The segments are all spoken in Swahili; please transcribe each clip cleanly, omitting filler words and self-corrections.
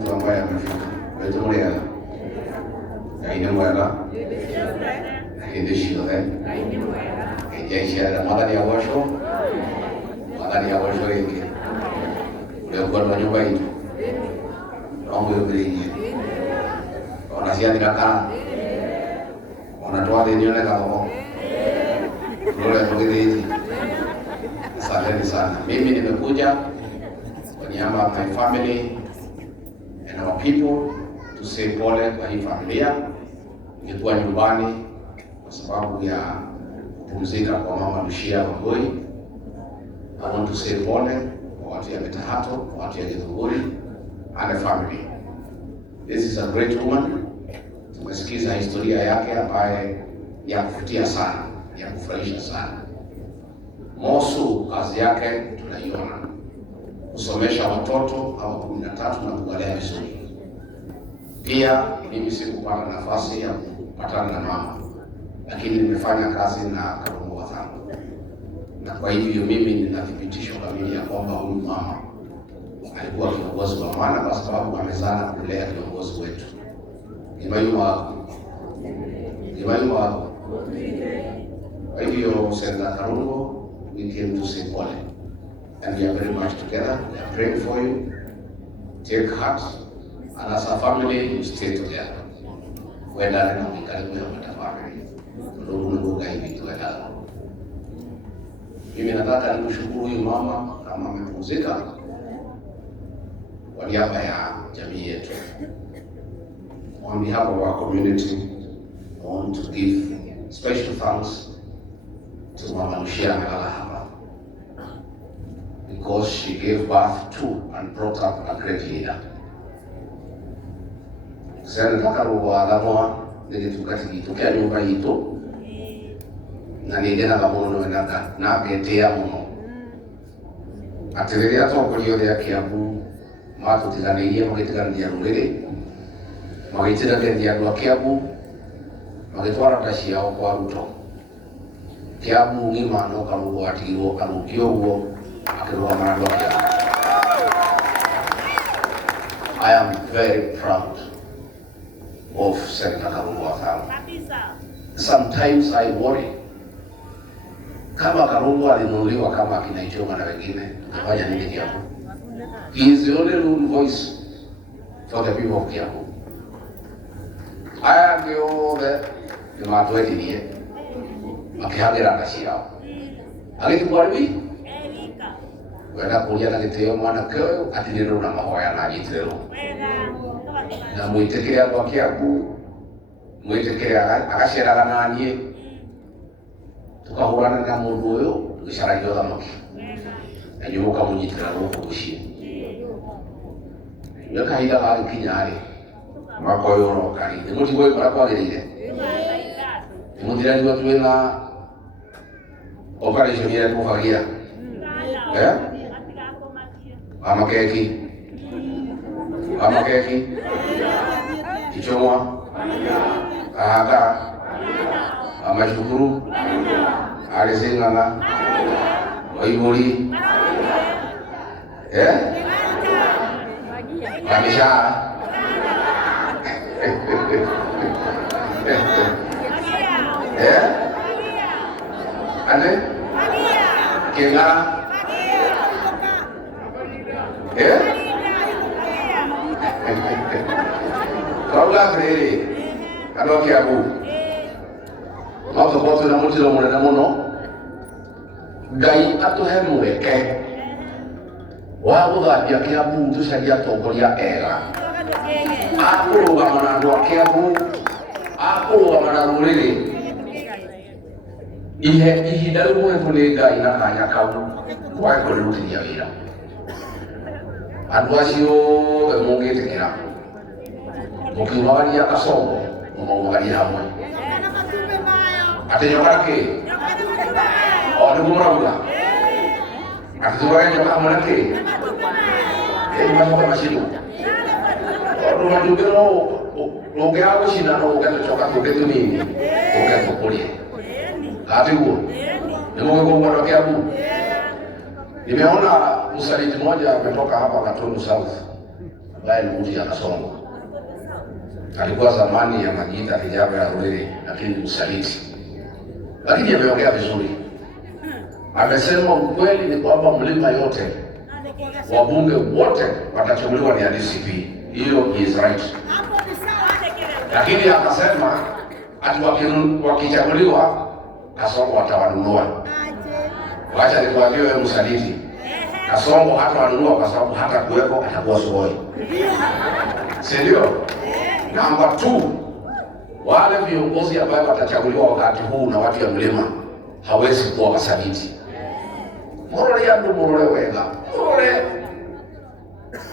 Mtu ambaye amefika wetulia aine mwega hindi shile ejeishara madani ya washo yake leo kwa nyumba hii rombo yobirinye wanasiani kaka wanatoa deni kama lole togezi. Asanteni sana. Mimi nimekuja kwa niaba ya my family and our people to say pole kwa hii familia. Nilikuwa nyumbani kwa sababu ya kupumzika kwa mama Lucia Wangui. I want to say pole kwa watu ya Metahato, watu ya Githunguri and the family. This is a great woman. Tumesikiza historia yake ambaye ya kuvutia sana, ya kufurahisha sana. Mosu kazi yake tunaiona kusomesha watoto hawa 13 na kuwalea vizuri. Pia mimi sikupata nafasi ya kupatana na mama, lakini nimefanya kazi na Karungo Wathangu, na kwa hivyo mimi nina thibitisho kamili ya kwamba huyu mama alikuwa kiongozi wa maana, kwa sababu amezana kulea kiongozi wetu. Imayuma wako. Kwa hivyo Senator Karungo, we came to say pole, and we are very much together. We are praying for you. Take heart, and as a family, you stay together. Whether or not we can do it, family, ndio hivi tuenda. Mimi nataka nimshukuru huyu mama kama amepumzika kwa niaba ya jamii yetu. On behalf of our community, I want to give special thanks to Mama Lucia Hapa, because she gave birth to and brought up a great leader. Senator Karungo Wathangu nilitukatokea nyumba hito na nigena gamono na getea muno atiriria tokorio ria Kiambu matutiganirie magitigania ruriri magitigania andu a Kiambu magitwara nda ciao kwa Ruto. Kiambu ngima no Karungo atigirwo arungio guo akirũgama andu a Kiambu. I am very proud of Senator Karungo Wathangu. Sometimes I worry kama Karungo alinunuliwa kama akina Ichung'wa na wengine, tufanya nini Kiambu? He is the only rule voice for the people of Kiambu. Aya ndio the matwetirie makihagira kaciao agitwarwi wenda kuria na giteo mwana kyo atiriro na mahoya na gitiriro na mwitikire kwa Kiambu mwitikire agaceraga nanie tukahurana na mundu uyu tugicaragia thamaki na nyumuka munyitira ruko gucie yo kahinda ga kinyari makoyo rokari ni mutigo ikora kwagirire ni mutirani watu wena operation ya kufagia amakeki Ichung'wa aga amashukuru alizingana waibuli kamisha ane kengara Kaula frere kano Kiambu mauto boto na mutiro munene muno Ngai atuhe mweke wa guthambia Kiambu tucaria atongoria ega akurũgama na andũ a Kiambu akurũgama na rũrĩrĩ ihinda rĩmwe nĩ Ngai na kanya kau wakũrĩrutithia wĩra andũ acio mũngĩtĩkĩra mũkiumagaria Kasongo mũmaumagaria hamwe atĩ nyoka kĩ o nĩguo mũrauga atĩ tũrage nyoka hamwe na kĩ macoka macinwo tondũ majumbe no ũngĩaga gũcina no ũge tũcoka tũngĩ tũnini ũge tũkũrie atiguo nĩguo gĩkũguo andũ a Kiambu. Nimeona msaliti mmoja ametoka hapa Gatundu South ambaye ni mtu ya Kasongo. Alikuwa zamani anajiita hijabu ya Rwele, lakini msaliti. Lakini ameongea vizuri. Amesema ukweli ni kwamba mlima yote, wabunge wote watachaguliwa ni DCP. Hiyo is right. Lakini akasema ati wakichaguliwa Kasongo watawanunua. Wacha nikwambie wewe msaliti, Kasongo hata wanunua kwa sababu hata kuwepo atakuwa Sugoi. Si ndio? Namba 2, wale viongozi ambao watachaguliwa wakati huu na watu ya mlima hawezi kuwa wasaliti. Morole yangu morole wega. Morole.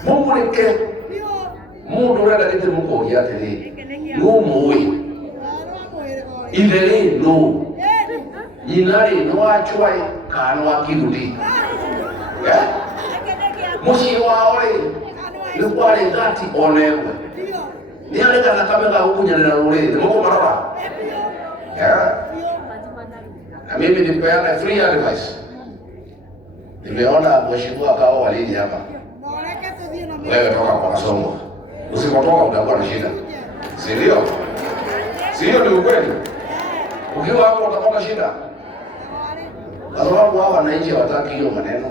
Mungu nike. Mungu rada nite muko yatele. Numuwe. Ilele no. Inari no achwai kano akirudi. Yeah? Mushi waole. Lukwale ngati onewe. Ni aleka na kamera huku nyana rule. Mungu marora. Yeah. Na mimi nipeana free advice. Nimeona mheshimiwa kao walini hapa. Wewe toka kwa Kasongo. Usipotoka utakuwa na shida. Si ndio? Si ndio ni ukweli? Ukiwa hapo utapata shida. Kwa sababu hao wananchi hawataki hiyo maneno.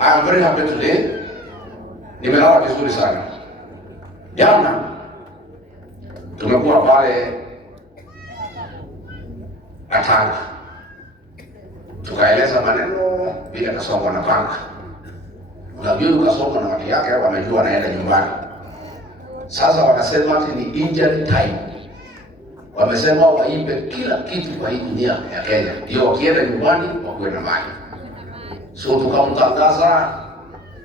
I am very happy today. Nimelala vizuri sana. Jana tumekuwa pale Katanga. Tukaeleza maneno bila Kasongo na panga. Unajua Kasongo na watu yake wamejua naenda nyumbani. Sasa wanasema ati ni injury time. Wamesema waipe kila kitu kwa hii dunia ya Kenya. Ndio wakienda nyumbani wakuwe na mali. So tukamtangaza,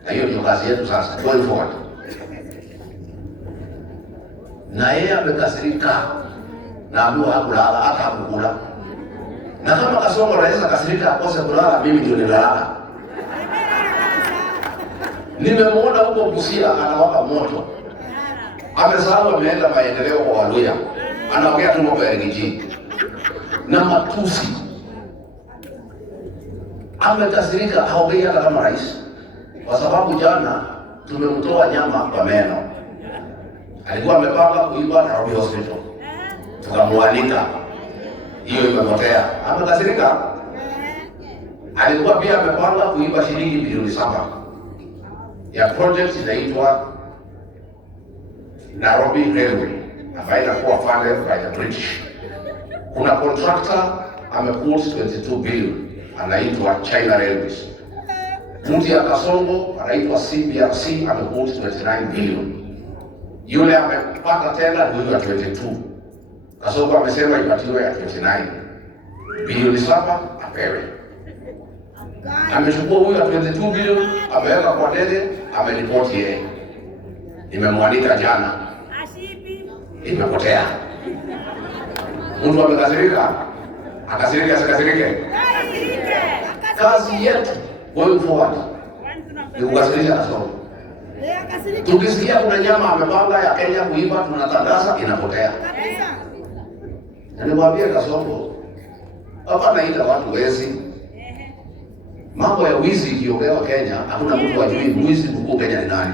na hiyo ndio kazi yetu sasa going forward. Na yeye amekasirika. Na ambaye hakulala hata hakukula. Na kama Kasongo anaweza kasirika akose kulala, mimi ndio nilala. Nimemwona huko Busia anawaka moto. Amesahau ameenda maendeleo kwa Waluya. Anaongea tu mambo ya Rigiji. Na matusi. Amekasirika, haongei hata kama rais. Kwa sababu jana tumemtoa nyama kwa meno. Alikuwa amepanga kuiba Nairobi Hospital. Tukamwalika. Hiyo imepotea. Amekasirika. Alikuwa pia amepanga kuiba shilingi bilioni 7 ya project inaitwa Nairobi Railway, ambayo inakuwa funded by the British. Kuna contractor ameput 22 billion, anaitwa China Railways. Mtu ya Kasongo anaitwa CBRC ameput 29 billion. Yule amepata tenda ndio 22. Kasongo amesema ipatiwe ya 29. Bilioni 7 apewe. Amechukua huyo 22 bilioni, ameweka kwa ndege, ameripoti yeye. Nimemwandika jana. Imepotea. Mtu amekasirika. Akasirika asikasirike. Kazi yetu going forward ni kuwasilisha Kasongo. Tukisikia kuna nyama amepanga ya Kenya kuiba, tunatangaza, inapotea. Na nimwambie Kasongo, hapa naita watu wezi. Mambo ya wizi ikiongewa Kenya, hakuna mtu wajui mwizi mkuu Kenya ni nani.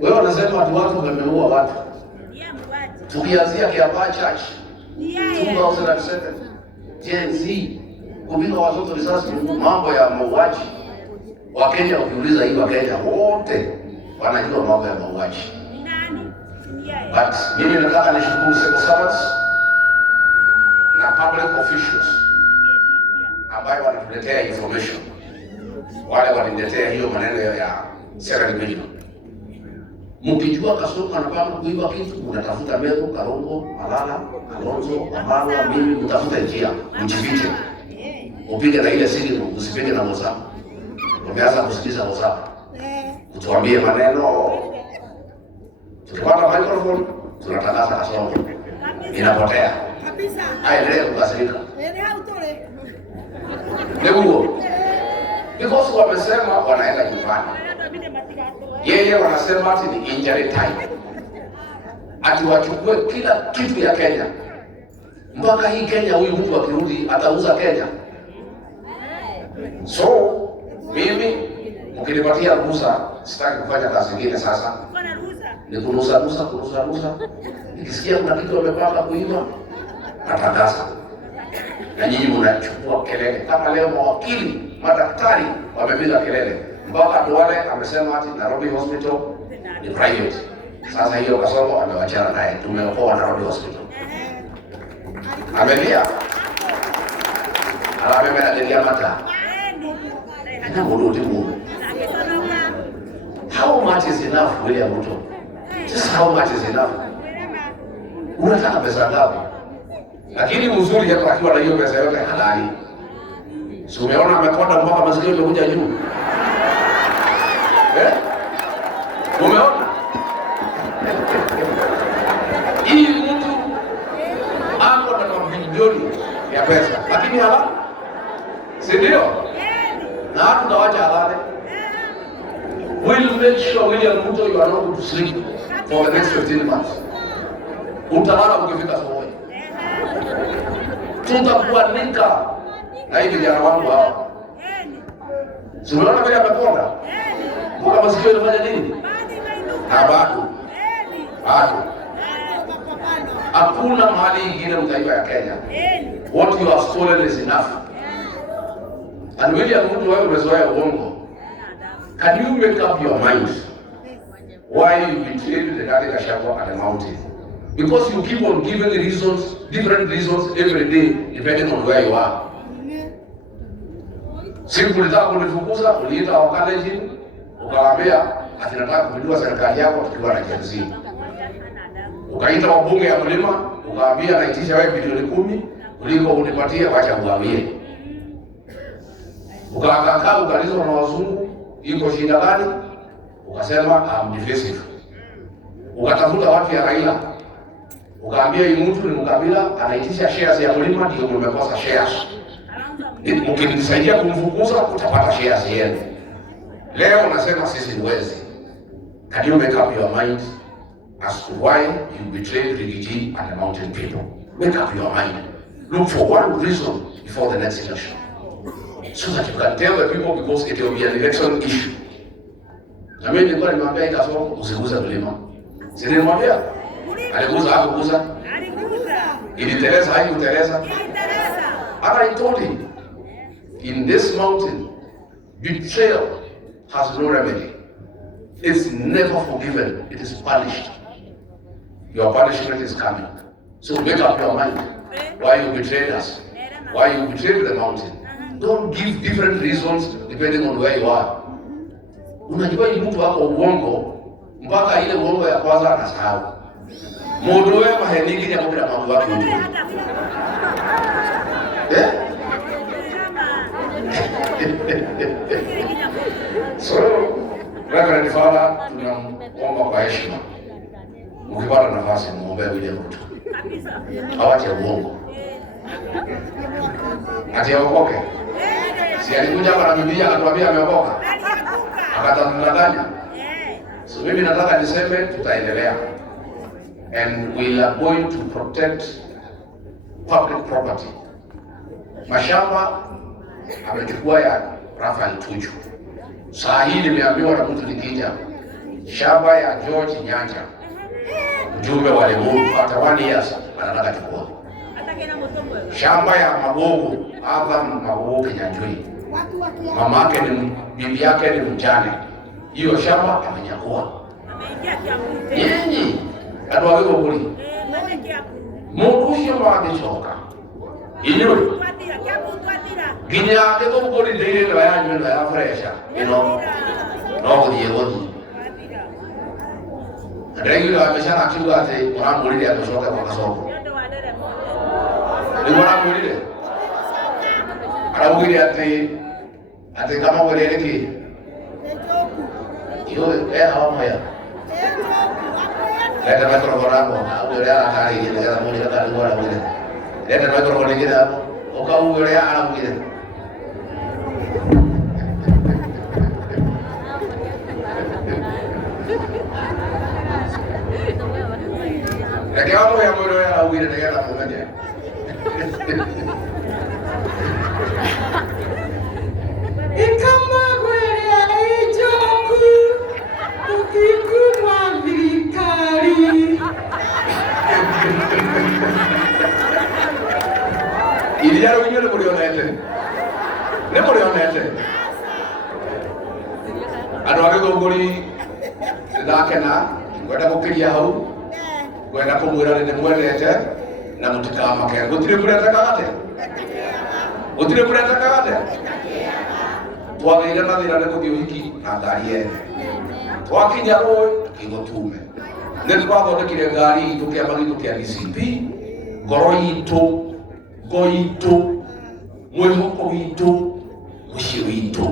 Wewe unasema watu wameua watu. Tukianzia Kiambaa Church 2007, Gen Z kupiga watoto risasi, mambo ya mauaji. Wakenya ukiuliza hii Wakenya wote wanajua mambo ya mauaji. But mimi nataka nishukuru civil servants na public officials ambayo wanatuletea information. Wale waliletea hiyo maneno ya 7 million. Mkijua Kasongo anapanga kuiba kitu, mnatafuta Meru, Karongo, Malala, Kalonzo, Wamalwa, mimi mtafuta njia, mjifiche. Upige na ile simu, usipige na WhatsApp. Umeanza kusikiliza WhatsApp. Utuambie maneno. Tukipata microphone, tunatangaza Kasongo. Inapotea. Kabisa. Aendelee kukasirika. Ndio. Because wamesema wanaenda nyumbani. Yeye wanasema ati ni injury time. Ati wachukue kila kitu ya Kenya. Mpaka hii Kenya huyu mtu akirudi atauza Kenya. So, mimi Mkinipatia ruhusa, sitaki kufanya kazi nyingine sasa. Ni kuruhusa. Nikisikia kuna kitu wamepanga kuiba, natangaza. Na nyinyi mnachukua kelele. Kama leo mawakili, madaktari wamepiga kelele. Mpaka Duale amesema ati Nairobi Hospital ni private. Sasa hiyo Kasongo amewachana naye. Tumeokoa Nairobi Hospital. Amelia. Amelia mata. Ana murudi Mungu. How much is enough, William Ruto? Just how much is enough? Unataka pesa ngapi? Lakini mzuri hapa akiwa na hiyo pesa yote halali. Si umeona amekonda mpaka masikio yamekuja juu. Umeona? Hii mtu hapo na mabilioni ya pesa. Lakini hala? Si ndio? Na hatu tawacha halale. We'll make sure William Ruto you are not going to sleep for the next 15 months. Utalala ukifika Sokoni. Tutakuanika na hivi vijana wangu hao. Si unaona vile amekonda? Kwa masikio yanafanya nini? Na bado. Hakuna mahali ingine mtaifa ya Kenya. What you have stolen is enough. And William Ruto wewe umezoea uongo. Can you make up your mind why you betrayed the Rigathi Gachagua at the mountain? Because you keep on giving reasons, different reasons every day, depending on where you are. Siku ulitaka kunifukuza, uliita wakaleji, ukawaambia ati nataka kupindua serikali yako tukiwa na Gen-Z. Ukaita wabunge ya mlima, ukawaambia naitisha wewe bilioni 10, kuliko unipatie wacha ugawie. Ukakaa ukalizwa na wazungu, iko shida gani? Ukasema I'm divisive. Ukatafuta watu ya Raila. Ukaambia hii mtu ni mkabila anaitisha shares ya mlima ndio mmekosa shares. Mkinisaidia kumfukuza utapata shares yenu. Leo unasema sisi ni wezi. Can you make up your mind as to why you betrayed Rigiji and the mountain people? Make up your mind. Look for one reason before the next election, so that you can tell the people, because it will be an election issue. Na mimi nilikuwa nimwambia Kasongo usiguze mlima. Si nilimwambia? Aliguza hakuguza? Aliguza. Iliteleza haikuteleza? Iliteleza. And I told him, in this mountain, betrayal has no remedy. It's never forgiven. It is punished. Your punishment is coming. So make up your mind. Why you betrayed us? Why you betrayed the mountain? Don't give different reasons depending on where you are. Unajua hii mtu wako uongo mpaka ile uongo ya kwanza anasahau. Mundu wewe maheniki ya kubira mambo yake yote. So, Reverend Father, tunaomba kwa heshima. Ukipata nafasi muombe William Ruto. Awache uongo. Ati aokoke. Si alikuja hapa na Biblia akatuambia ameokoka. Akatudanganya. So mimi nataka niseme tutaendelea. And we are going to protect public property. Mashamba amechukua ya Rafael Tuju. Saa hii nimeambiwa na mtu nikija, shamba ya George Nyanja, mjumbe wa Limuru, hata 1 years anataka chukua. Shamba ya Magogo, Adam Magogo Kinyanjui, mama yake ni bibi yake ni mjane. Hiyo shamba amenyakua. Nyinyi atwa wego kuli. Mundu ucio mwagicoka. Inyui. Ginya kego kuli ndire ndo ya nyumba ya fresha. Ino. No kuthie guthi. Regular ameshana akiuga ati uramurire amecoka kwa Kasongo. Ni uramurire. Araugire ati kama werereki. Yo hawa moya. Leta microphone hapo. Au yule anataka ile ndio mmoja kali wala mwingine. Leta microphone nyingine hapo. Ukau yule anakuja. Leta hapo ya mwele au ile ndio anakuja. Ikama kweli Vijana wenyewe mlionete. Ne mlionete. Ado Githunguri ndakena kwenda gukiria hau. Kwenda kumwira ni mwendete na mutikamake. Gutire kureta kagate. Gutire kureta kagate. Twagire na thira ni guthii uhiki na ngari yene. Twakinya rũĩ tũkĩgũtume. Nĩ twathondekire ngari itũ kĩama gitũ kĩa DCP, ngoro itũ, ngo itũ, mwĩhoko witũ, mũciĩ witũ.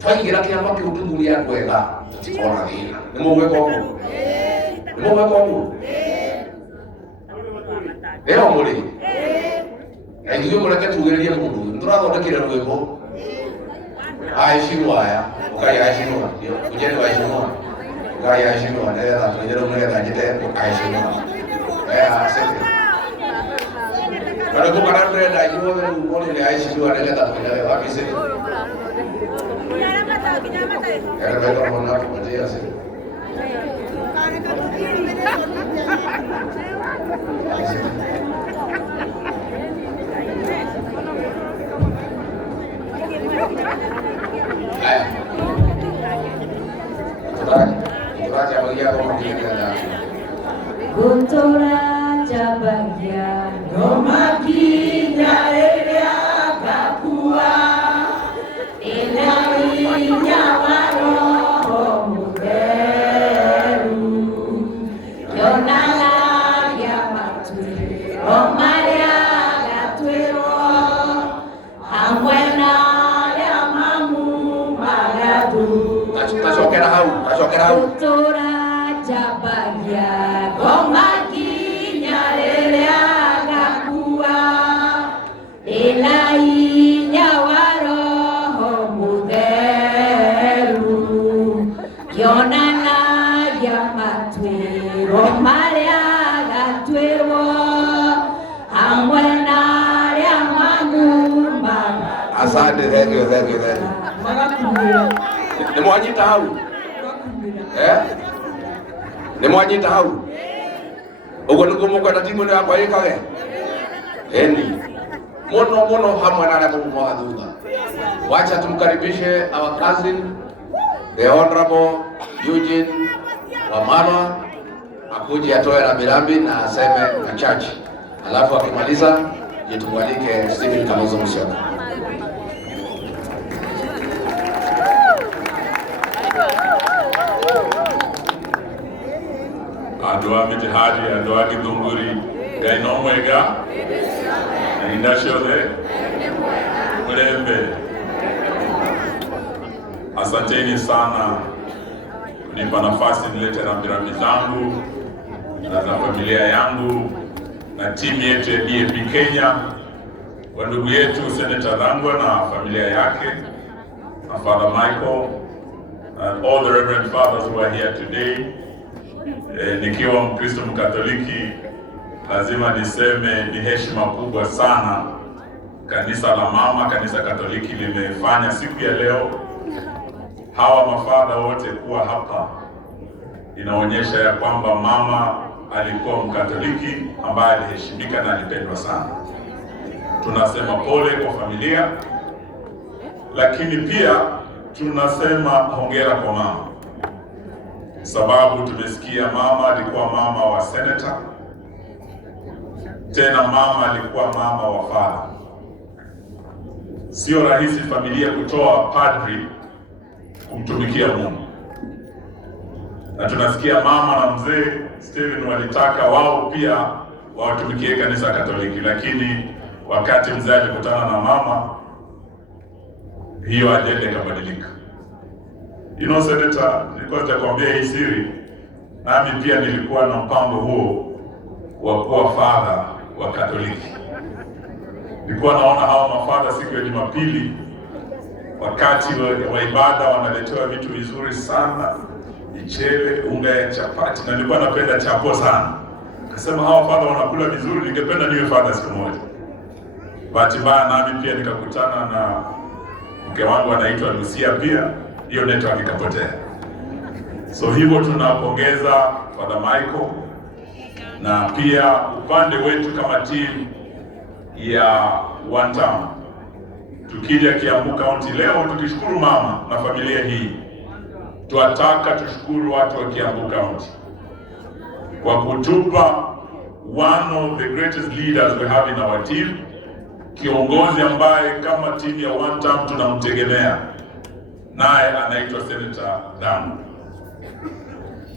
Twaingĩra kĩama kĩu tũthuure andũ ega tũtikona thĩna. Nĩ mũgwĩka ũguo? Nĩ mũgwĩka ũguo? Ĩyo mũrĩ? Na ithuĩ mũreke tugĩrĩrie mũndũ. Nĩtũrathondekire rwĩmbo. Aheshimiwa haya, ukayaheshimiwa, ujeni waheshimiwa, ukayaheshimiwa, naweza tuendelee mwenye jite ukayaheshimiwa. Asante. Bado kwa nani ndio ajua wewe uone ni aheshimiwa naweza tuendelee wapi sasa? Kana bado kuna kupatia sasa. Guntura Jabagia Nomakinya Elia Kakua Elainya Waro Muderu Yonala Yamatu Omaria Gatwero Amwena Yamamu Magadu Kasokera hau Guntura Jabagia Gomakinya Elia Kakua Elainya Waro Muderu Yonana Yamatwero Maria Gatwero Amwena Yamamu Magadu. Asante, thank you. Ni mwanyita hau? Ni mwanyita hau? Ugo niguo mukwenda timu ni yakwa ikage? Eni. Muno hamwe na arĩa mũkumoha thutha. Wacha tumkaribishe our cousin the Honorable Eugene Wamalwa akuje atoe rambirambi na aseme machache. Alafu akimaliza jitumwalike Stephen Kalonzo Musyoka. Andũ a Mĩtĩhari, andũ a Gĩthunguri, Ngai no mwega na inda ciothe mrembe. Asanteni sana kunipa nafasi nilete rambirambi zangu na za familia yangu na timu yetu ya DAP Kenya, kwa ndugu yetu Senator Dhangwa na familia yake, na Father Michael and all the Reverend Fathers who are here today. Nikiwa Mkristo Mkatoliki lazima niseme ni heshima kubwa sana kanisa la mama, kanisa Katoliki limefanya siku ya leo. Hawa mafadha wote kuwa hapa inaonyesha ya kwamba mama alikuwa Mkatoliki ambaye aliheshimika na alipendwa sana. Tunasema pole kwa familia, lakini pia tunasema hongera kwa mama, sababu tumesikia mama alikuwa mama wa senator, tena mama alikuwa mama wa father. Sio rahisi familia kutoa padri kumtumikia Mungu, na tunasikia mama na mzee Stephen walitaka wao pia watumikie kanisa Katoliki, lakini wakati mzee alikutana na mama, hiyo ajenda ikabadilika. Senator, nilikuwa nitakwambia hii siri, nami pia nilikuwa na mpango huo wa kuwa father wa Katoliki. Nilikuwa naona hao mafadha siku ya Jumapili wakati wa ibada wanaletewa vitu vizuri sana, michele, unga ya chapati, na nilikuwa napenda chapo sana. Kasema hao fadha wanakula vizuri, ningependa niwe fadha siku moja. Bahati mbaya nami pia nikakutana na mke wangu anaitwa Lucia pia, hiyo network ikapotea. So hivyo tunapongeza Father Michael, na pia upande wetu kama team ya one term. Tukija Kiambu County leo tukishukuru mama na familia hii, tunataka tushukuru watu wa Kiambu County kwa kutupa one of the greatest leaders we have in our team, kiongozi ambaye kama timu ya one term tunamtegemea, naye anaitwa Senator Dangu.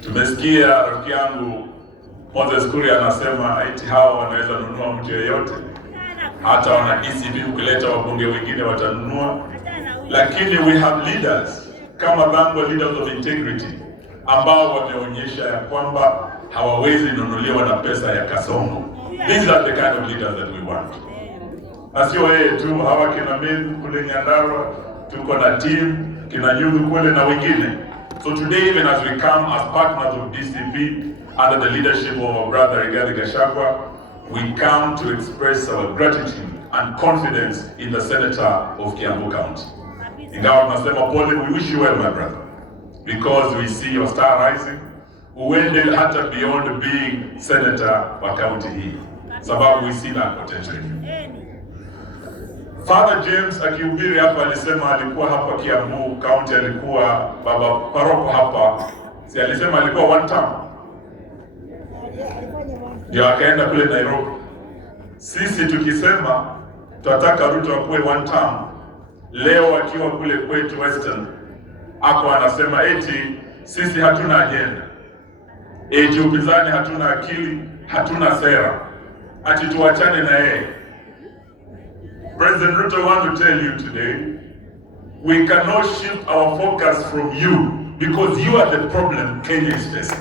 Tumesikia rafiki yangu Moses Kuria anasema eti hawa wanaweza nunua mtu yeyote, hata wana ECB ukileta wabunge wengine watanunua. Lakini we have leaders kama Dangu, leaders of integrity, ambao wameonyesha ya kwamba hawawezi nunuliwa na pesa ya kasongo. These are the kind of leaders that we want. Na sio yeye tu, hawa kina men kule Nyandarua, tuko na team kina Nyungu kule na wengine. So today, even as we come as partners of DCP under the leadership of our brother Rigathi Gachagua, we come to express our gratitude and confidence in the Senator of Kiambu County. Ingawa tunasema pole, we wish you well, my brother, because we see your star rising. Uende hata beyond being senator wa county hii, sababu we see that potential in you. Father James akihubiri hapa alisema alikuwa hapa Kiambu County, alikuwa baba paroko hapa, si alisema alikuwa one term, ndio akaenda kule Nairobi. Sisi tukisema tunataka Ruto akuwe one term, leo akiwa kule kwetu Western hapo anasema eti sisi hatuna agenda, eti upinzani hatuna akili, hatuna sera, ati tuachane na yeye. President Ruto, I want to tell you today, we cannot shift our focus from you because you are the problem Kenya is facing.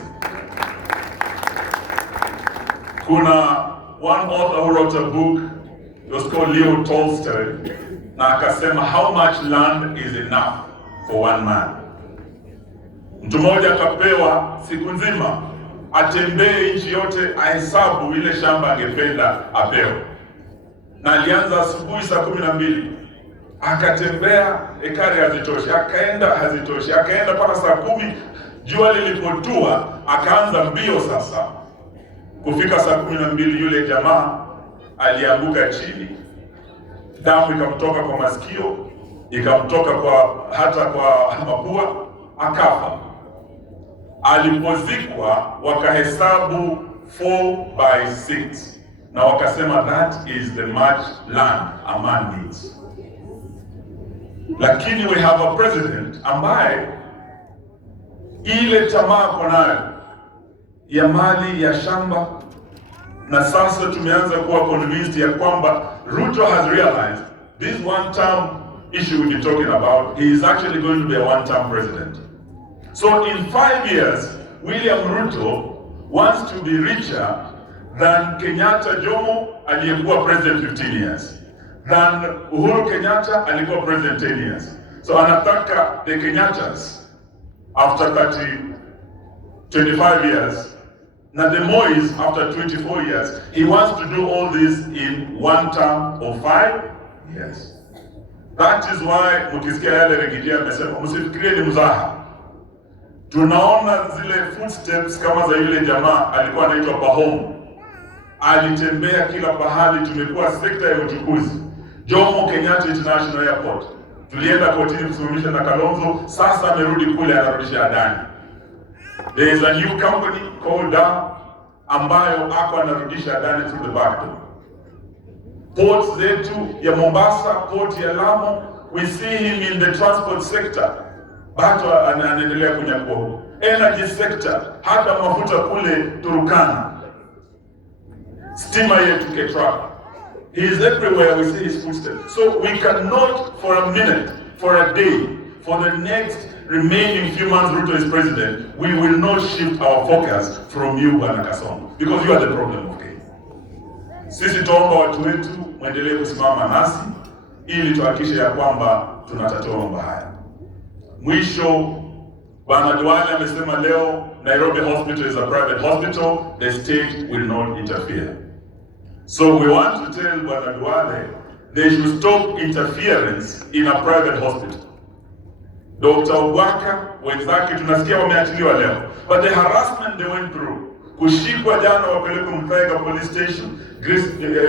Kuna one author who wrote a book, it was called Leo Tolstoy, na akasema how much land is enough for one man. Mtu mmoja akapewa siku nzima atembee nchi yote ahesabu ile shamba angependa apewe. Na alianza asubuhi saa 12, akatembea ekari hazitoshi, akaenda hazitoshi, akaenda mpaka saa 10, jua lilipotua akaanza mbio sasa. Kufika saa 12 yule jamaa alianguka chini, damu ikamtoka kwa masikio, ikamtoka hata kwa mapua, akafa. Alipozikwa wakahesabu 4/6 na wakasema that is the much land a man needs. Lakini we have a president ambaye ile tamaa konayo ya mali ya shamba, na sasa tumeanza kuwa convinced ya kwamba Ruto has realized this one term issue we'll be talking about, he is actually going to be a one term president. So in 5 years, William Ruto wants to be richer than Kenyatta Jomo aliyekuwa president 15 years, than Uhuru Kenyatta alikuwa president 10 years. So anataka the Kenyattas after 25 years, na the Mois after 24 years. He wants to do all this in one term of 5 years. That is why mkisikia yale Regidia amesema msifikirie ni mzaha. Tunaona zile footsteps kama za yule jamaa alikuwa anaitwa Pahom. Alitembea kila pahali, tumekuwa sekta ya uchukuzi. Jomo Kenyatta International Airport, tulienda kotini kusimamisha na Kalonzo, sasa amerudi kule anarudisha Adani. There is a new company called DA ambayo ako anarudisha Adani through the back door. Ports zetu ya Mombasa, port ya Lamu, we see him in the transport sector, bado anaendelea kunyakua huko. Energy sector, hata mafuta kule Turkana, stima yetu Ketraka. He is everywhere, we see his footsteps. So we cannot for a minute, for a day, for the next remaining few months Ruto is president, we will not shift our focus from you, Bwana Kasongo, because you are the problem of Kenya. Sisi tuomba watu wetu muendelee kusimama nasi ili tuhakikishe ya kwamba tunatatua mambo haya. Mwisho, Bwana Duale amesema leo Nairobi Hospital is a private hospital, the state will not interfere. So we want to tell Bwana Duale they should stop interference in a private hospital. Dr. Obwaka wenzake tunasikia wameachiliwa leo, but the harassment they went through, kushikwa jana wapelekwe Muthaiga police station,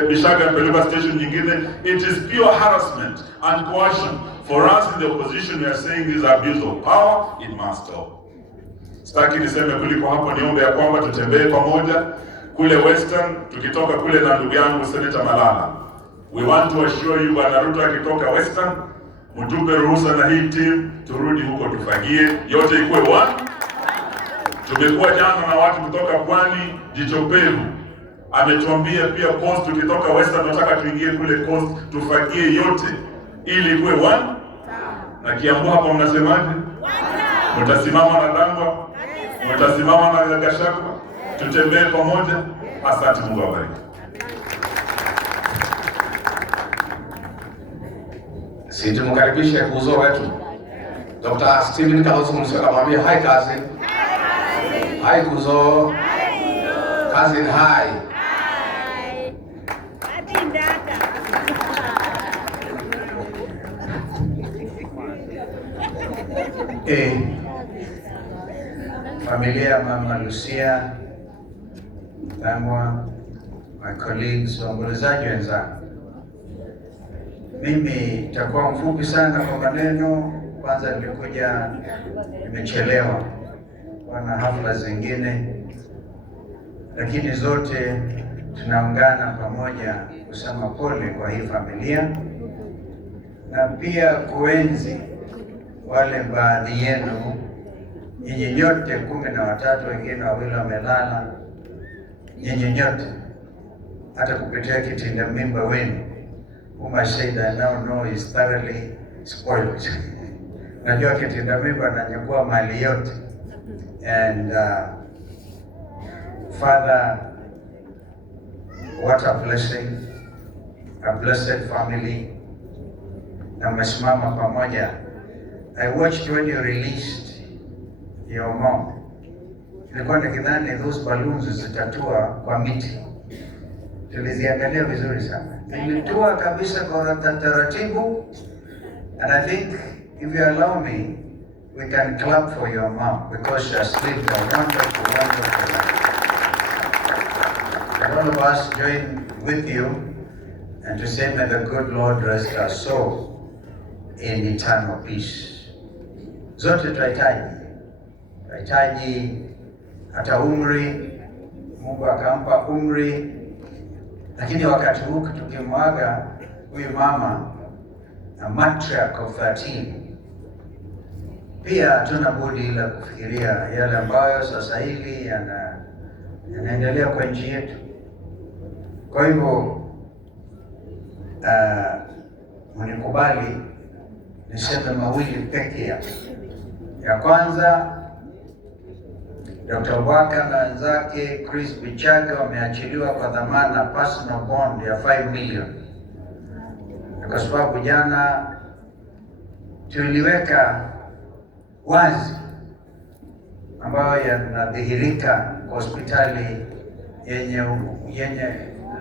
Bishaga apelekwa station nyingine. It is pure harassment and coercion. For us in the opposition, we are saying this abuse of power, it must stop. Sitaki niseme kuliko hapo, niombe ya kwamba tutembee pamoja kule Western, tukitoka kule na ndugu yangu Senator Malala. We want to assure you, Bwana Ruto akitoka Western, mtupe ruhusa na hii team turudi huko tufagie, yote ikuwe one. Tumekuwa jana na watu kutoka Pwani, Jicho Pevu. Ametuambia pia Coast, tukitoka Western tunataka tuingie kule Coast tufagie yote ili ikuwe one. Na Kiambu hapo mnasemaje? Mtasimama na Dangwa? Mtasimama na Gachagua? Tutembee pamoja. Asante, Mungu awabariki. Sisi tumkaribishe kuzo wetu Dr. Stephen Kalonzo Musyoka, mwambie hi cousin. Hi kuzo. Cousin hi. Familia Mama Lucia, Dangwa, my colleagues, waombolezaji wenzangu. Mimi nitakuwa mfupi sana kwa maneno. Kwanza nilikuja nimechelewa, wana hafla zingine, lakini zote tunaungana pamoja kusema pole kwa hii familia na pia kuenzi wale baadhi yenu, nyinyi nyote 13, wengine wawili wamelala, nyinyi nyote hata kupitia kitinda mimba wenu, whom I said I now know is thoroughly spoiled. Najua kitinda mimba ananyakua mali yote. And Father, what a blessing, a blessed family. Na mmesimama pamoja. I watched when you released your mom. Nilikuwa nikidhani those balloons zitatua kwa miti. Tuliziangalia vizuri sana. Ilitua kabisa kwa taratibu. And I think if you allow me, we can clap for your mom because she has lived a wonderful, wonderful life. And all of us join with you and to say, may the good Lord rest her soul in eternal peace. Zote tunahitaji hata umri, Mungu akampa umri, lakini wakati huu tukimwaga huyu mama, a matriarch of 13, pia hatuna budi ila kufikiria yale ambayo sasa hivi yanaendelea kwa nchi yetu. Kwa hivyo mnikubali niseme mawili peke yake. Ya kwanza, Dr. Waka na wenzake Chris Bichaga wameachiliwa kwa dhamana personal bond ya 5 million. Kwa sababu jana tuliweka wazi ambayo yanadhihirika kwa hospitali yenye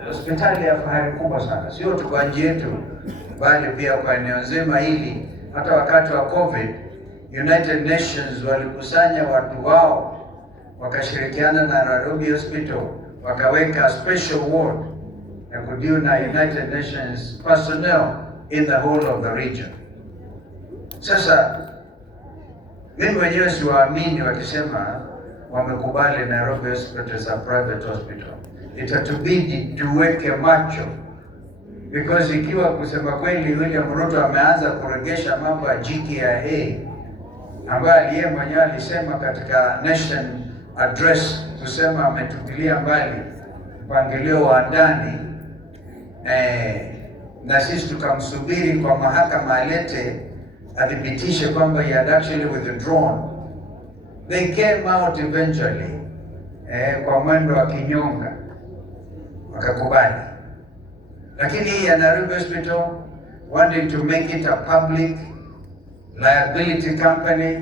hospitali ya fahari kubwa sana, sio tu kwa nchi yetu bali pia kwa eneo nzima hili. Hata wakati wa COVID, United Nations walikusanya watu wao wakashirikiana na Nairobi Hospital wakaweka special ward ya kudeal na United Nations personnel in the whole of the region. Sasa mimi mwenyewe siwaamini wakisema wamekubali Nairobi Hospital as a private hospital. Itatubidi tuweke macho, because ikiwa kusema kweli William Ruto ameanza kuregesha mambo ya GKIA ambaye aliye mwenyewe alisema katika Nation Address kusema ametupilia mbali mpangilio wa ndani, na sisi tukamsubiri kwa mahakama alete athibitishe kwamba he had actually withdrawn. They came out eventually kwa mwendo wa kinyonga wakakubali. Lakini hii ya Nairobi Hospital wanting to make it a public liability company,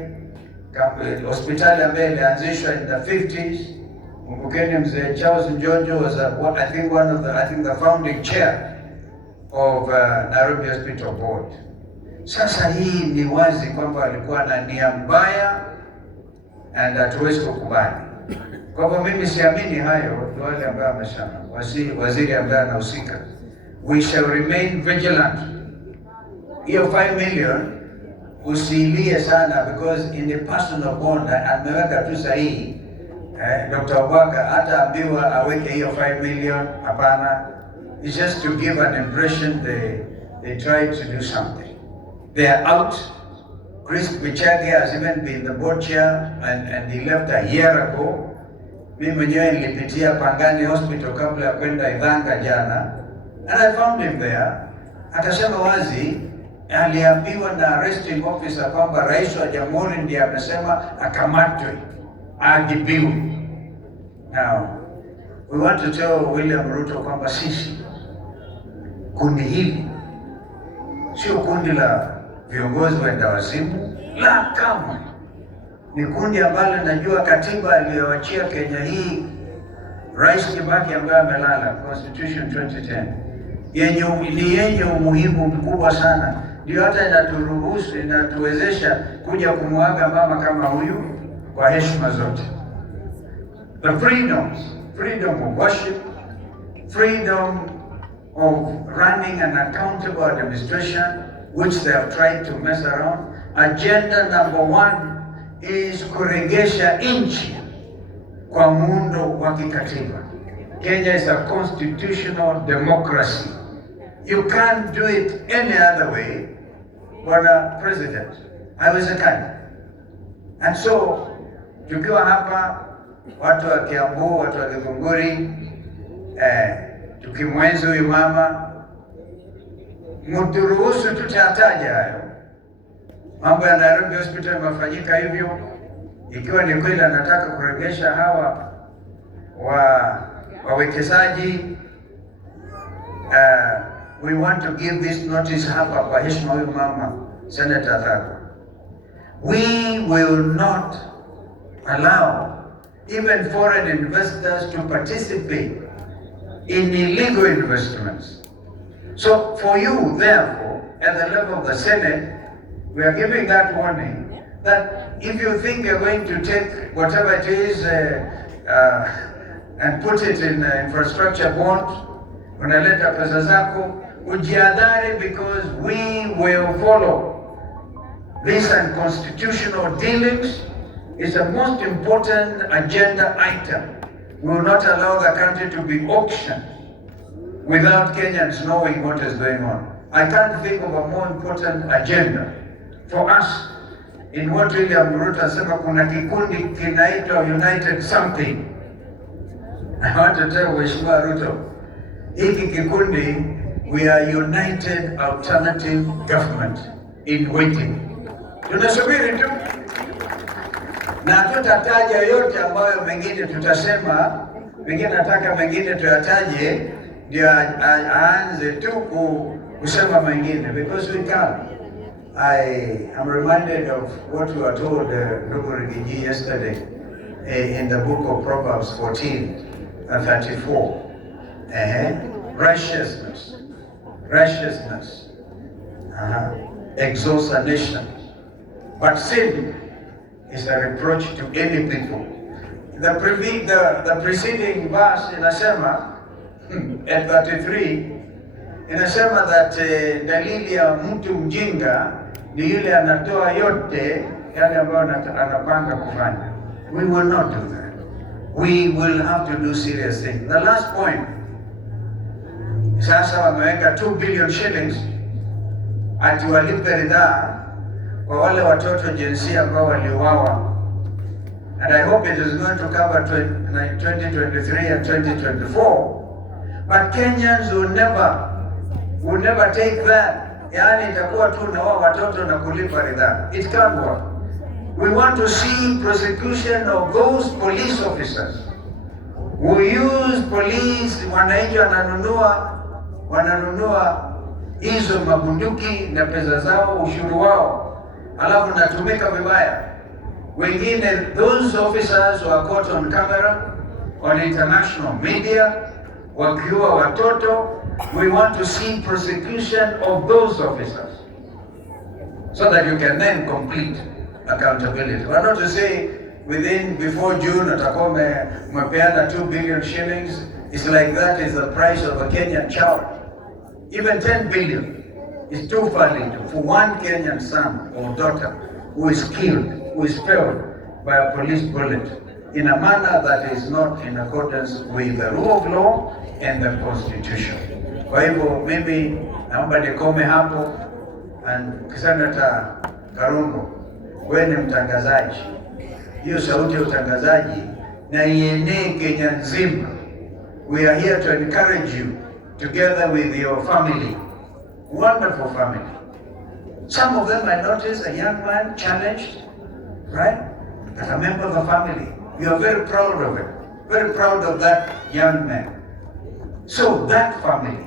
hospitali ambayo ilianzishwa in the 50s. Mkumbukeni mzee Charles Njonjo was the founding chair of Nairobi Hospital Board. Sasa hii ni wazi kwamba alikuwa na nia mbaya and hatuwezi kukubali. Kwa hivyo mimi siamini hayo, wale ambao amesema waziri ambaye anahusika. We shall remain vigilant. Hiyo 5 million usiilie sana, because in the personal bond ameweka tu sahihi. Dr. Obaka hata ambiwa aweke hiyo 5 million, hapana. It's just to give an impression they tried to do something. They are out. Chris Bichage has even been the board chair and he left a year ago. Mimi mwenyewe nilipitia Pangani Hospital kabla ya kwenda Idhanga jana, and I found him there. Akasema wazi, aliambiwa na arresting officer kwamba rais wa jamhuri ndiye amesema akamatwe, adhibiwe. Now, we want to tell William Ruto kwamba sisi kundi hili sio kundi la viongozi wenda wazimu, la kamwe. Ni kundi ambalo najua katiba aliyoachia Kenya hii Rais Kibaki ambaye amelala, Constitution 2010, yenye umuhimu mkubwa sana. Ndio hata inaturuhusu, inatuwezesha kuja kumwaga mama kama huyu kwa heshima zote. The freedom of worship, freedom of running an accountable administration, which they have tried to mess around. Agenda number 1 is kuregesha nchi kwa muundo wa kikatiba. Kenya is a constitutional democracy. You can't do it any other way, Bwana President. Haiwezekani. And so, tukiwa hapa, watu wa Kiambu, watu wa Githunguri, tukimwenzi huyu mama, mturuhusu tutataja hayo. Mambo ya Nairobi Hospital yamefanyika hivyo. Ikiwa ni kweli anataka kuregesha hawa wawekezaji, we want to give this notice hapa kwa heshima huyu mama Senator Thako. We will not allow even foreign investors to participate in illegal investments. So for you, therefore, at the level of the Senate, we are giving that warning that if you think you're going to take whatever it is and put it in infrastructure bond, unaleta pesa zako, ujiadhari, because we will follow this unconstitutional dealings. Is the most important agenda item. We will not allow the country to be auctioned without Kenyans knowing what is going on. I can't think of a more important agenda for us. In what William Ruto asema kuna kikundi kinaitwa United Something. I want to tell Mheshimiwa Ruto, hiki kikundi, we are United Alternative Government in waiting. Tunasubiri tu. Na tutataja yote ambayo mengine tutasema, mengine nataka mengine tuyataje, ndio aanze tu kusema mengine, because we can. I am reminded of what we were told Ndugu Rigiji yesterday in the book of Proverbs 14:34. Righteousness exalts a nation, but sin is a reproach to any people. The preceding verse inasema at 33 inasema that dalili ya mtu mjinga ni yule anatoa yote yale ambayo anapanga kufanya. We will not do that. We will have to do serious things. The last point, sasa wameweka 2 billion shillings ati walipe ridhaa kwa wale watoto jinsia ambao waliuawa. And I hope it is going to cover 2023 and 2024. But Kenyans will never take that. Yani itakuwa tu na wao watoto na kulipa ridhaa. It can't work. We want to see prosecution of those police officers who use police, wananchi wananunua hizo mabunduki na pesa zao, ushuru wao, alafu natumika vibaya. Wengine, those officers were caught on camera, on international media, wakiua watoto. We want to see prosecution of those officers so that you can then complete accountability. We're not to say before June atakuwa umepeana 2 billion shillings. It's like that is the price of a Kenyan child. Even 10 billion is too far for one Kenyan son or daughter who is killed, who is killed by a police bullet in a manner that is not in accordance with the rule of law and the constitution. Kwa hivyo mimi naomba nikome hapo. And Senator Karungo, wewe ni mtangazaji, hiyo sauti ya utangazaji na ienee Kenya nzima. We are here to encourage you together with your family, wonderful family. Some of them I noticed a young man challenged, right? As a member of the family. You are very proud of it, very proud of that young man. So that family,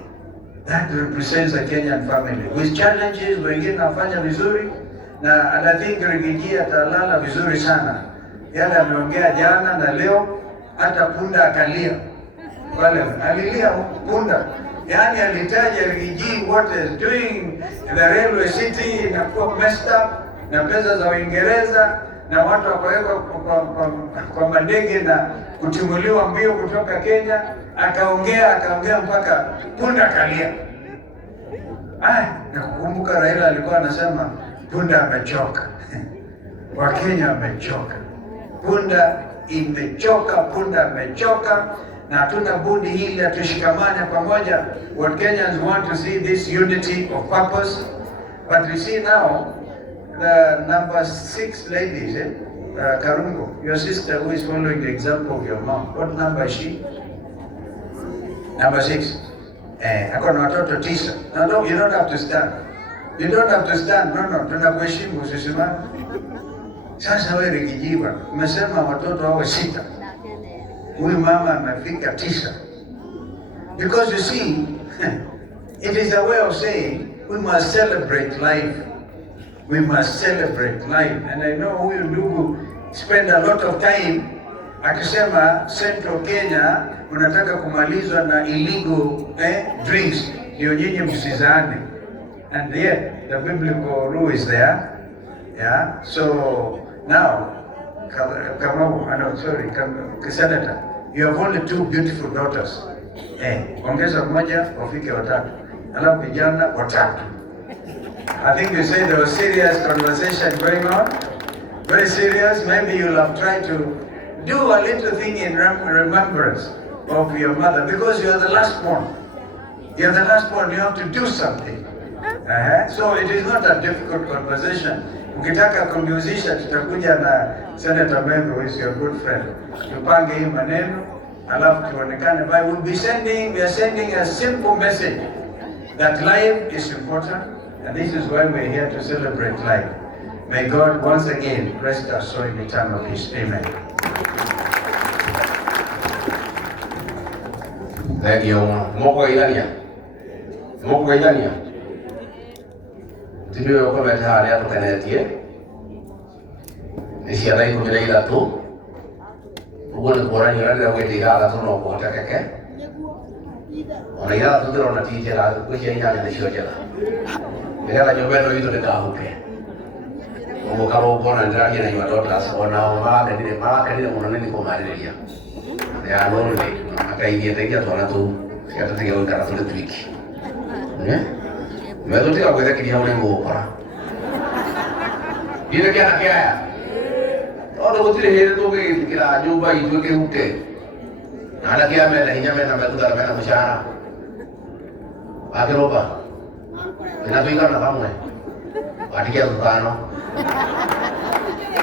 that represents a Kenyan family with challenges. Wengine nafanya vizuri na I think Rigiji atalala vizuri sana. Yale ameongea jana na leo, hata punda akalia. Wale alilia punda. Yani alitaja Rigiji what is doing in the railway city inakuwa messed up na pesa za Uingereza na watu wakawekwa kwa mandege na kutimuliwa mbio kutoka Kenya. Akaongea mpaka punda kalia. Nakukumbuka Raila alikuwa anasema punda amechoka. Wakenya wamechoka. Punda imechoka, punda amechoka. Na hatuna budi hili tushikamane pamoja. What Kenyans want to see this unity of purpose. But we see now the number 6 ladies, Karungo, your sister who is following the example of your mom. What number is she? Number 6. Ako na watoto 9. No, you don't have to stand. You don't have to stand. No, tunakuheshimu usisimame. Sasa wewe Rigijiwa, umesema watoto hao 6. Huyu mama amefika 9. Because you see, it is a way of saying we must celebrate life. We must celebrate life. And I know huyu ndugu spend a lot of time akisema Central Kenya unataka kumalizwa na illegal drinks ndio nyinyi msizane. And yet the biblical rule is there. Yeah. So now Senator, you have only 2 beautiful daughters. Ongeza mmoja wafike 3. Alafu vijana 3. I think you said there was serious conversation going on. Very serious. Maybe you'll have tried to do a little thing in remembrance of your mother because you are the last one. You are the last one. You have to do something. So it is not a difficult conversation. Ukitaka kumuzisha tutakuja na Senator Member who is your good friend. Tupange hii maneno alafu tuonekane. But we are sending a simple message that life is important. And this is why we're here to celebrate life. May God once again rest our soul in eternal peace. Amen. Thank you. Moko idania. Tibiyo kwa metahari ya tukanetie. Nisi ya daiku bila ila tu. Ugo ni kuorani yurani ya wete igala tu no kuhote keke. Ona igala tu diro na tijela kuhisha inyanya nisho jela. Bila nyobeno hizo nikahuke. Ugo karo uko na njaki na iwatotas. Ona umaka nile unanini kumariria. Ya lonely. Akaigia tegia tuwana tu. Siata tegia unkara tu litwiki. Mezotika kweza kidia ulengo ukora. Ile kia na kia ya. Odo kutile hele toke kila nyumba ituke hute. Nada kia mele hinyame na metuda mena mshahara. Akiroba. Inatuika na kamwe. Watikia tutano.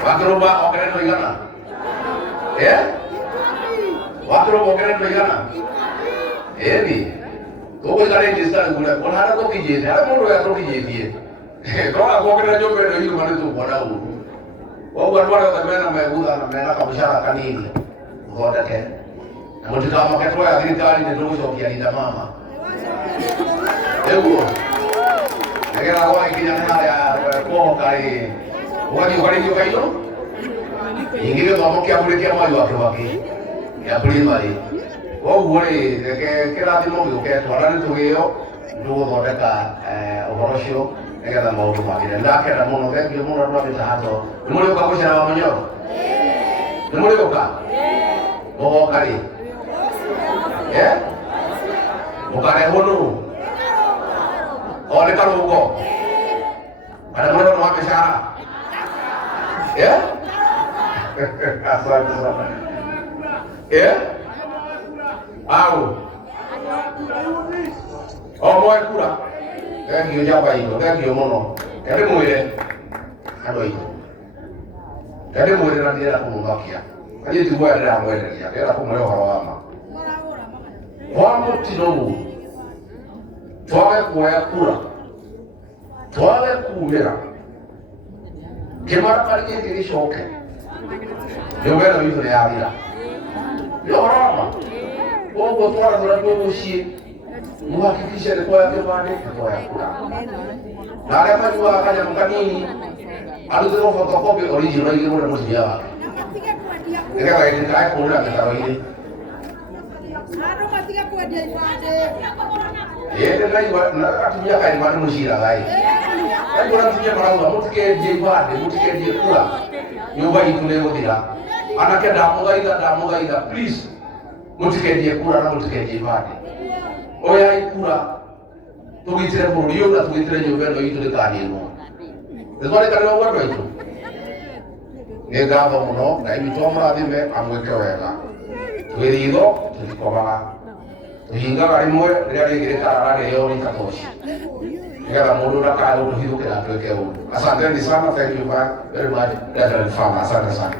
Wakiroba okereno igana. Wakiroba okereno igana. Ni. Koko ikare jista ngula kona hara to kijete hara mono ya to kijete kwa akokera jobe ndo hiyo mane to bora u wa barabara ta mena maebuda na mena kabishara kanini ngoda ke na mtu kama ketwa ya gritali ne dogo so kia mama ewo agera wa ikinya na ya ko kai wani yo kayo ingile tomo kia kulekia mali wake ya kulimali Woguri kila dimo yuke twarani tugiyo ndugo thondeka uhorocio nigetha maundu magire ndakenda muno thengio muno ndwabita hato nimuri ukagucira wa munyoro Nĩ mũrĩ gũka? Mũgoka rĩ? Mũkarehwo nũũ? O nĩ Karũngo? Kana mũrĩ wa mĩcara? Asante sana. Au mwae kura? Thengio njamba ino, thengio mũno. Kende mwĩre andũ aitũ. Kende mwĩre na ndĩrenda kũmũmakia. Kaje tiguo ndĩrenda mwenderia, ndĩrenda kũmũhe ũhoro wa ma. Kwa mũtino mũru, twage kuoya kura, twage kumĩra, kĩmaramari gĩkĩ gĩcoke, nyũmba ĩno itũ nĩ yathira. Nĩ ũhoro wa ma. Koguo twaranĩra twĩ mũciĩ, mũhakikishe nĩ twoya kĩbandĩ, nĩ twoya kura. Na arĩa manyuaga kanyamũ kanini, arutĩrwo photocopy original igĩrwo nĩ mũtumia wake, nĩgetha gĩtikae kũũrĩra mĩtaro-inĩ. Nĩ atumia kaĩ nĩ mũciraga ĩ. Kaĩ atumia marauga mũtikendie ibandĩ, mũtikendie kura, nyũmba itũ nĩ ĩgũthira. Anake ndamũthaitha please, mũtikendie kura na mũtikendie ibandĩ. Oyai kura, tũgitĩre bũrũri ũyũ na tũgitĩre nyũmba ĩno itũ ndĩkanĩinwo. Nĩtwarĩkanĩra ũguo andũ aitũ? Nĩ ngatho mũno, Ngai witũ amũrathime amwĩke wega. Twĩ ritho tũtikomaga, tũhingaga rĩmwe rĩrĩa rĩngĩ rĩtararagĩrĩo rita toci, nĩgetha mũndũ ndakae gũtũhithũkĩra atuĩke ũndũ. Asanteni sana, thank you very much, Reverend Father. Asante sana.